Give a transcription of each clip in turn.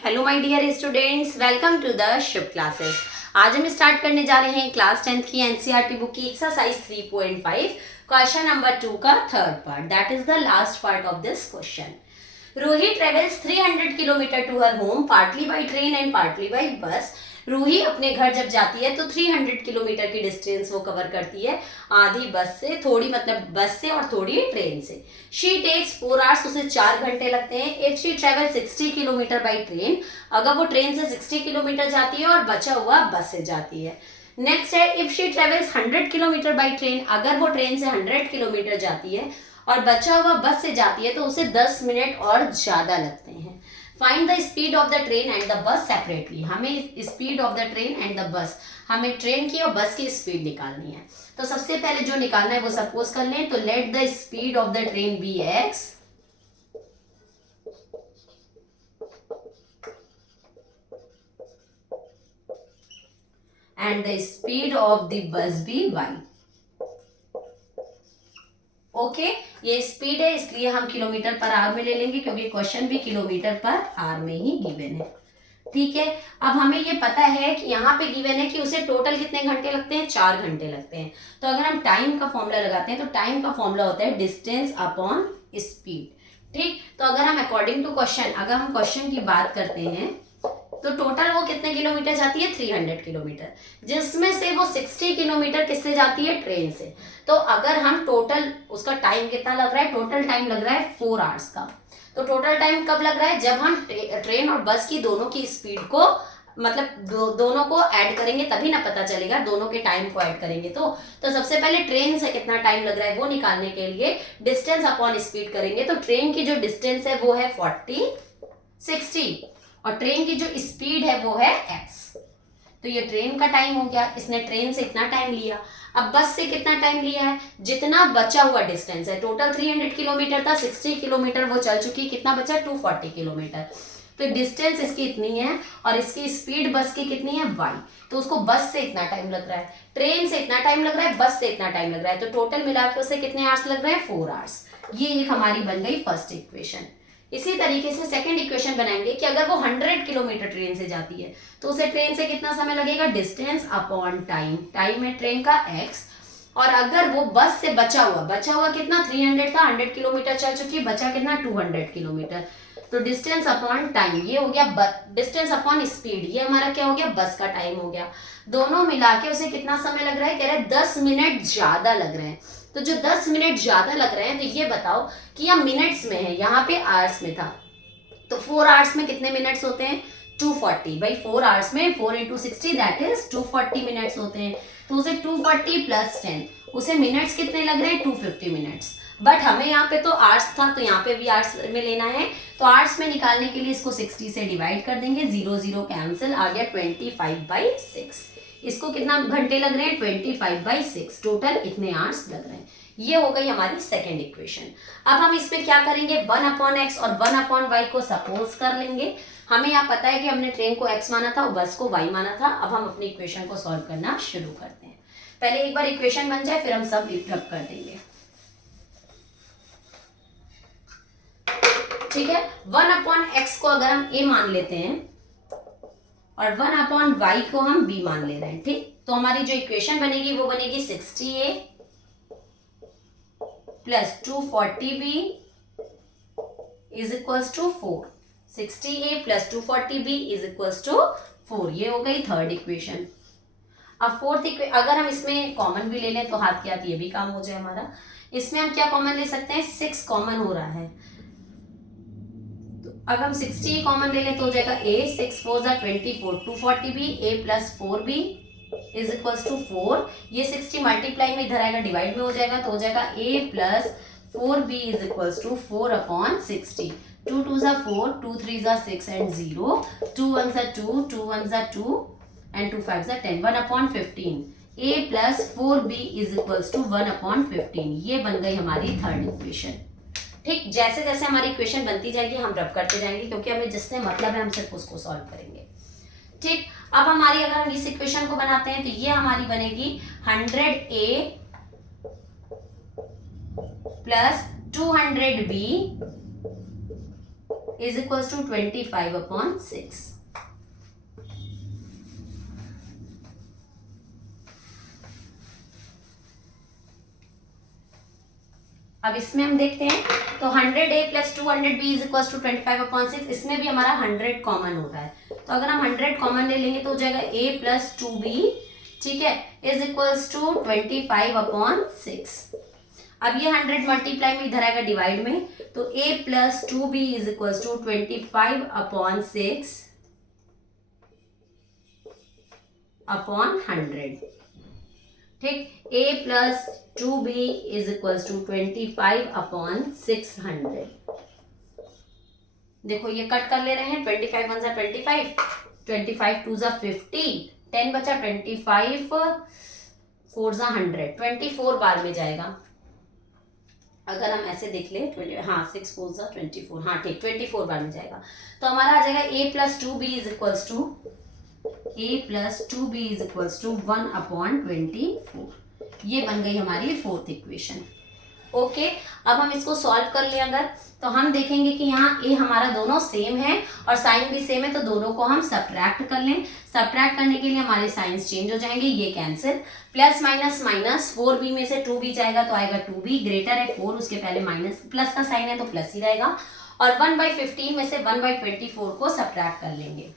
Hello my dear students, welcome to the ship classes. आज हम start करने जा रहे हैं क्लास 10th की एनसीईआरटी बुक की एक्सरसाइज 3.5 क्वेश्चन नंबर 2 का third part. That is the last part of this question. Ruhi travels 300 kilometre to her home partly by train and partly by bus. Ruhi अपने घर जब जाती है तो 300 किलोमीटर की डिस्टेंस वो कवर करती है, आधी बस से, थोड़ी मतलब बस से और थोड़ी ट्रेन से। शी टेक्स 4 आवर्स, उसे 4 घंटे लगते हैं। If she travel 60 kilometre by train, अगर वो ट्रेन से 60 किलोमीटर जाती है और बचा हुआ बस से जाती है। नेक्स्ट है if she travels 100 kilometre by train, अगर वो ट्रेन से 100 किलोमीटर जाती है और बचा हुआ बस से जाती है तो उसे 10 मिनट और ज्यादा लगते हैं। Find the speed of the train and the bus separately. हमें speed of the train and the bus, हमें ट्रेन की और बस की स्पीड निकालनी है। तो सबसे पहले जो निकालना है वो सपोज कर लें, तो let the speed of the train be x and the speed of the bus be y। Okay, ये स्पीड है इसलिए हम किलोमीटर पर आवर में ले लेंगे क्योंकि क्वेश्चन भी किलोमीटर पर आवर में ही गिवन है। ठीक है, अब हमें ये पता है कि यहाँ पे गिवन है कि उसे टोटल कितने घंटे लगते हैं, 4 घंटे लगते हैं। तो अगर हम टाइम का फॉर्मूला लगाते हैं तो टाइम का फॉर्मूला होता है डिस्टेंस अपॉन स्पीड। ठीक, तो अगर हम अकॉर्डिंग टू क्वेश्चन, अगर हम क्वेश्चन की बात करते हैं तो टोटल वो कितने किलोमीटर जाती है, 300 किलोमीटर, जिसमें से वो 60 किलोमीटर किससे जाती है, ट्रेन से। तो अगर हम टोटल उसका टाइम कितना लग रहा है, टोटल टाइम लग रहा है 4 आवर्स का। तो टोटल टाइम कब लग रहा है, जब हम ट्रेन और बस की दोनों की स्पीड को मतलब दोनों को ऐड करेंगे तभी ना पता चलेगा, दोनों के टाइम को ऐड करेंगे। तो सबसे पहले ट्रेन से कितना टाइम लग रहा है वो निकालने के लिए डिस्टेंस अपॉन स्पीड करेंगे। तो ट्रेन की जो डिस्टेंस है वो है 60 और ट्रेन की जो स्पीड है वो है x। तो ये ट्रेन का टाइम हो गया, इसने ट्रेन से इतना टाइम लिया। अब बस से कितना टाइम लिया है, जितना बचा हुआ डिस्टेंस है, टोटल 300 किलोमीटर था, 60 किलोमीटर वो चल चुकी, कितना बचा, 240 किलोमीटर। तो डिस्टेंस इसकी इतनी है और इसकी स्पीड बस की कितनी है, y। तो उसको बस से इतना टाइम लग रहा है, ट्रेन से इतना टाइम लग रहा है, बस से इतना टाइम लग रहा है। तो टोटल मिला के उसे कितने आवर्स लग रहे हैं, 4 आवर्स। ये एक हमारी बन गई फर्स्ट इक्वेशन। इसी तरीके से सेकंड इक्वेशन बनाएंगे कि अगर वो 100 किलोमीटर ट्रेन से जाती है तो उसे ट्रेन से कितना समय लगेगा, डिस्टेंस अपॉन टाइम, टाइम है ट्रेन का x। और अगर वो बस से बचा हुआ कितना, 300 था, 100 किलोमीटर चल चुकी, बचा कितना, 200 किलोमीटर। तो डिस्टेंस अपॉन टाइम ये हो गया, डिस्टेंस अपॉन स्पीड ये हमारा क्या हो गया, बस का टाइम हो गया। दोनों मिला के उसे कितना समय लग रहा है, कह रहे हैं 10 मिनट ज्यादा लग रहे हैं। तो जो 10 मिनट ज्यादा लग रहे हैं, तो ये बताओ कि यह मिनट्स में है, यहाँ पे आवर्स में था। तो 4 आवर्स में कितने मिनट्स होते हैं, 240। भाई 4 आवर्स में 4 into 60 दैट इज 240 मिनट्स होते हैं। तो उसे 240 प्लस 10, उसे मिनट्स कितने लग रहे हैं, 250 मिनट्स। बट हमें यहाँ पे तो आवर्स था तो यहाँ पे भी आवर्स में लेना है। तो आवर्स में निकालने के लिए इसको 60 से डिवाइड कर देंगे, 0 0 कैंसिल, आ गया 25/6। इसको कितना घंटे लग रहे हैं, 25/6, टोटल इतने आवर्स लग रहे हैं। ये हो गई हमारी सेकेंड इक्वेशन। अब हम इसमें क्या करेंगे, 1/x और 1/y को सपोज कर लेंगे। हमें यहाँ पता है कि हमने ट्रेन को x माना था और बस को y माना था। अब हम अपनी इक्वेशन को सॉल्व करना शुरू करते हैं। पहले एक बार इक्वेशन बन जाए फिर हम सब रब कर देंगे। ठीक है, 1/x को अगर हम a मान लेते हैं और 1/y को हम b मान ले रहे हैं। ठीक, तो हमारी जो इक्वेशन बनेगी वो बनेगी 60a plus 240b is equals to 4। 60a plus 240b is equals to 4। ये हो गई थर्ड इक्वेशन। अब फोर्थ इक्वेशन अगर हम इसमें कॉमन भी ले लें तो हाथ के हाथ ये भी काम हो जाए हमारा। इसमें हम क्या कॉमन ले सकते हैं, 6 कॉमन हो रहा है। तो अगर हम 60 कॉमन ले लें तो हो जाएगा a, 6 4 जा 24, 240b a plus 4b is equals to 4। ये 60 मल्टीप्लाई में इधर आएगा, डिवाइड में हो जाएगा, तो हो जाएगा a plus 4b is equals to 4/60। 2 2 जा 4, 2 3 जा 6 एंड 0, 2 1 जा 2, 2 1 जा 2 एंड 2 5 जा 10, 1/15। a plus 4b is equals to 1/15। ये बन गई हमारी थर्ड इक्वेशन। ठीक, जैसे जैसे हमारी इक्वेशन बनती जाएगी हम रब करते जाएंगे क्योंकि हमें जिससे मतलब है हम सिर्फ उसको सॉल्व करेंगे। ठीक, अब हमारी अगर हम इस इक्वेशन को बनाते हैं तो ये हमारी बनेगी 100a plus 200b is equals to 25/6। अब इसमें हम देखते हैं तो 100A + 200B is equal to 25/6। इसमें भी हमारा 100 कॉमन हो रहा है, तो अगर हम 100 कॉमन ले लेंगे तो हो जाएगा A + 2B, ठीक है, इज इक्वल्स टू 25/6। अब ये 100 मल्टीप्लाई में इधर आएगा डिवाइड में, तो A + 2B is equals to 25/6 upon 100, ठीक। A + 2B is equals to 25/600। देखो ये कट कर ले रहे हैं, 25 1 ज़ा 25, 25 2 ज़ा 50, 10 बचा, 25 4 ज़ा 100, 24 बार में जाएगा। अगर हम ऐसे देख ले 20, हाँ 6 4 ज़ा 24, हाँ ठीक, 24 बार में जाएगा। तो हमारा आ जाएगा A + 2B is equals to 1/24। ये बन गई हमारी फोर्थ इक्वेशन। ओके, अब हम इसको सॉल्व कर ले अगर, तो हम देखेंगे कि यहाँ ए हमारा दोनों सेम है और साइन भी सेम है, तो दोनों को हम सब्ट्रैक्ट कर लें। सब्ट्रैक्ट करने के लिए हमारे साइंस चेंज हो जाएंगे, ये cancel, plus minus minus, 4b में से 2b जाएगा तो आएगा 2b, ग्रेटर है 4, उसके पहले माइनस प्लस का साइन है तो प्लस ही रहेगा, और 1/15 में से 1/24 को सब्ट्रैक्ट कर लेंगे।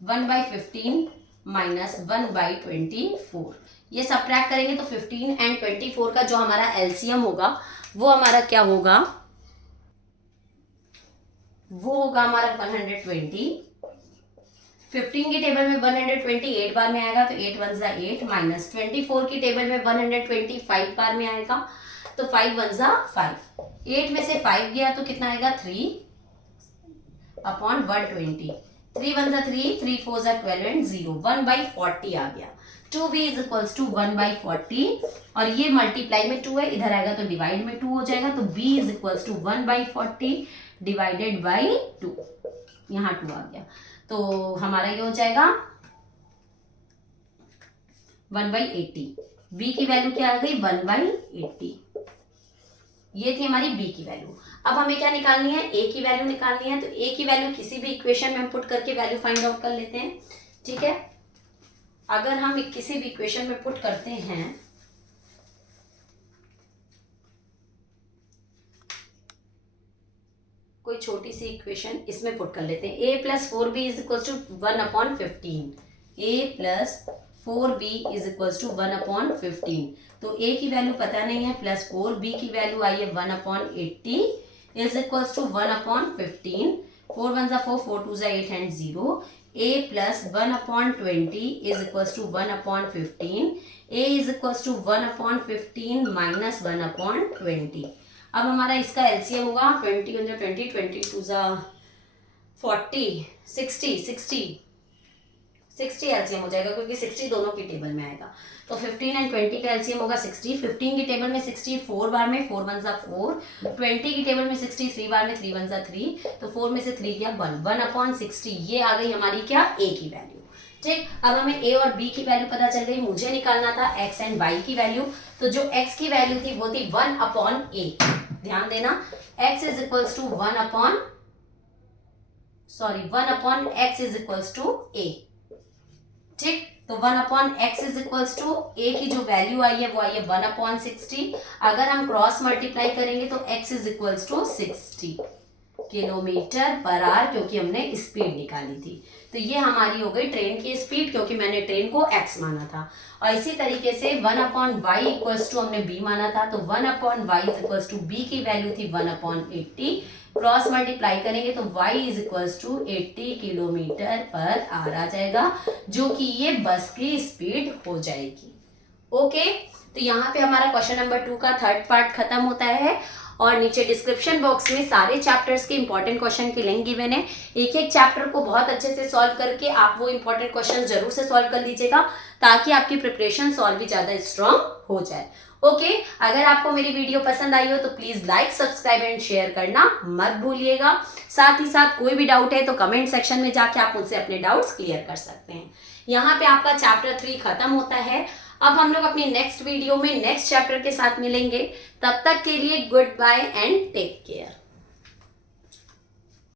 1/15 माइनस 1/24, ये सब्ट्रैक्ट करेंगे तो 15 एंड 24 का जो हमारा एलसीएम होगा वो हमारा क्या होगा, वो होगा हमारा 120। 15 की टेबल में 128 बार में आएगा तो 8 1 ज़ा 8, माइनस 24 की टेबल में 125 बार में आएगा तो 5 1 ज़ा 5, 8 में से 5 गया तो कितना आएगा 3/120, 3 1 ज़ा 3, 3 4 ज़ा 12 एंड 0, 1/40 आ गया। 2b इज इक्वल्स टू 1/40, और ये मल्टीप्लाई में 2 है, इधर आएगा तो डिवाइड में 2 हो जाएगा, तो b is equals to 1/40 divided by 2, यहाँ 2 आ गया, तो हमारा ये हो जाएगा 1/80। b की वैल्यू क्या आ गई 1/80, ये थी हमारी b की वैल्यू। अब हमें क्या निकालनी है, a की वैल्यू निकालनी है, तो a की वैल्यू किसी भी इक्वेशन में हम पुट करके वैल्यू फाइंड आउट कर लेते हैं, ठीक है। अगर हम किसी भी इक्वेशन में पुट करते हैं, कोई छोटी सी इक्वेशन इसमें पुट कर लेते हैं, a + 4b is equal to 1/15, a + 4b is equal to 1/15, तो a की वैल्यू पता नहीं है, प्लस 4b की वैल्यू आई है 1/80 इज इक्वल टू 1/15, 4 1 ज़ा 4, 4 2 ज़ा 8 and 0, a + 1/20 is equal to 1/15, a is equal to 1/15 minus 1/20। अब हमारा इसका एलसीएम होगा 20 1 ज़ा 20, 20 2 ज़ा 40, 60 एलसीएम हो जाएगा, क्योंकि 60 दोनों की टेबल में आएगा, तो 15 एंड 20 का एलसीएम होगा 60। 15 की टेबल में 60 4 बार में, 4 1 ज़ा 4, 20 की टेबल में 60 3 बार में, 3 1 ज़ा 3, तो 4 में से 3 गया 1/60, ये आ गई हमारी क्या a की वैल्यू, ठीक। अब हमें a और b की वैल्यू पता चल गई, मुझे निकालना था x एंड y की वैल्यू, तो जो x की वैल्यू थी वो थी 1/a, ध्यान देना, x is equals to 1/x is equals to a, ठीक। तो 1/x is equals to a की जो वैल्यू आई है वो आई है 1/60, अगर हम क्रॉस मल्टीप्लाई करेंगे तो x is equals to 60 km/h, क्योंकि हमने स्पीड निकाली थी, तो ये हमारी हो गई ट्रेन की स्पीड, क्योंकि मैंने ट्रेन को x माना था। और इसी तरीके से 1/y इक्वल्स टू हमने b माना था, तो 1/y is equals to b की वैल्यू थी 1/80, क्रॉस मल्टीप्लाई करेंगे तो y is equals to 80 km/h आ जाएगा, जो कि ये बस की स्पीड हो जाएगी। ओके, तो यहाँ पे हमारा क्वेश्चन नंबर 2 का थर्ड पार्ट खत्म होता है, और नीचे डिस्क्रिप्शन बॉक्स में सारे चैप्टर्स के इंपॉर्टेंट क्वेश्चन के लिंक गिवन है, एक एक चैप्टर को बहुत अच्छे से सॉल्व करके आप वो इंपॉर्टेंट क्वेश्चन जरूर से सॉल्व कर लीजिएगा, ताकि आपकी प्रिपरेशन और भी ज़्यादा स्ट्रांग हो जाए। ओके, अगर आपको मेरी वीडियो पसंद आई हो तो please like subscribe and share करना मत भूलिएगा। साथ ही साथ कोई भी डाउट है तो कमेंट सेक्शन में जाके आप मुझसे अपने डाउट्स क्लियर कर सकते हैं। यहाँ पे आपका चैप्टर 3 खत्म होता है। अब हम लोग अपनी नेक्स्ट वीडियो में नेक्स्ट चैप्टर के साथ मिलेंगे, तब तक के लिए goodbye and take care.